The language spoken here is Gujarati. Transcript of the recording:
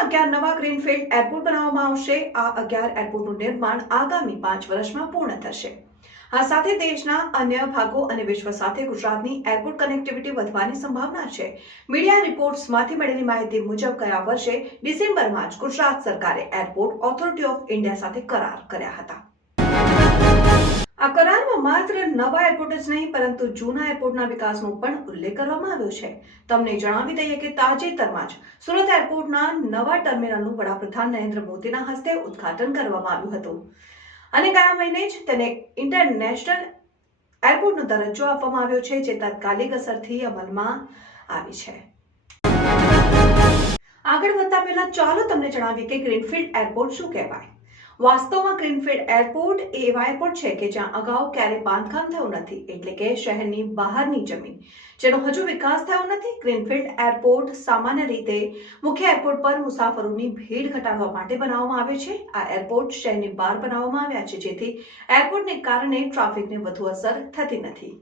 અગિયાર નવા ગ્રીનફિલ્ડ એરપોર્ટ બનાવવામાં આવશે. આ અગિયાર એરપોર્ટનું નિર્માણ આગામી પાંચ વર્ષમાં પૂર્ણ થશે. આ સાથે દેશના અન્ય ભાગો અને વિશ્વ સાથે ગુજરાતની એરપોર્ટ કનેક્ટિવિટી વધવાની સંભાવના છે. મીડિયા રિપોર્ટ્સમાંથી મળેલી માહિતી મુજબ ગયા વર્ષે ડિસેમ્બરમાં જ ગુજરાત સરકારે એરપોર્ટ ઓથોરિટી ઓફ ઇન્ડિયા સાથે કરાર કર્યા હતા. આ કરારમાં માત્ર નવા એરપોર્ટ જ નહીં, પરંતુ જૂના એરપોર્ટના વિકાસનો પણ ઉલ્લેખ કરવામાં આવ્યો છે. તમને જણાવી દઈએ કે તાજેતરમાં જ સુરત એરપોર્ટના નવા ટર્મિનલનું વડાપ્રધાન નરેન્દ્ર મોદીના હસ્તે ઉદ્ઘાટન કરવામાં આવ્યું હતું. અને ગયા મહિને જ તેને ઇન્ટરનેશનલ એરપોર્ટનો દરજ્જો આપવામાં આવ્યો છે, જે તાત્કાલિક અસરથી અમલમાં આવી છે. આગળ વધતા પહેલા ચાલો તમને જણાવીએ કે ગ્રીનફિલ્ડ એરપોર્ટ શું કહેવાય? વાસ્તવમાં ગ્રીનફિલ્ડ એરપોર્ટ એ એવા એરપોર્ટ છે કે જ્યાં અગાઉ ક્યારેય બાંધકામ થયું નથી, એટલે કે શહેરની બહારની જમીન. જેનો હજુ વિકાસ થયો નથી, ગ્રીનફિલ્ડ એરપોર્ટ સામાન્ય રીતે મુખ્ય એરપોર્ટ પર મુસાફરોની ભીડ ઘટાડવા માટે બનાવવામાં આવે છે. આ એરપોર્ટ શહેરની બહાર બનાવવામાં આવ્યા છે, જેથી એરપોર્ટને કારણે ટ્રાફિકને વધુ અસર થતી નથી.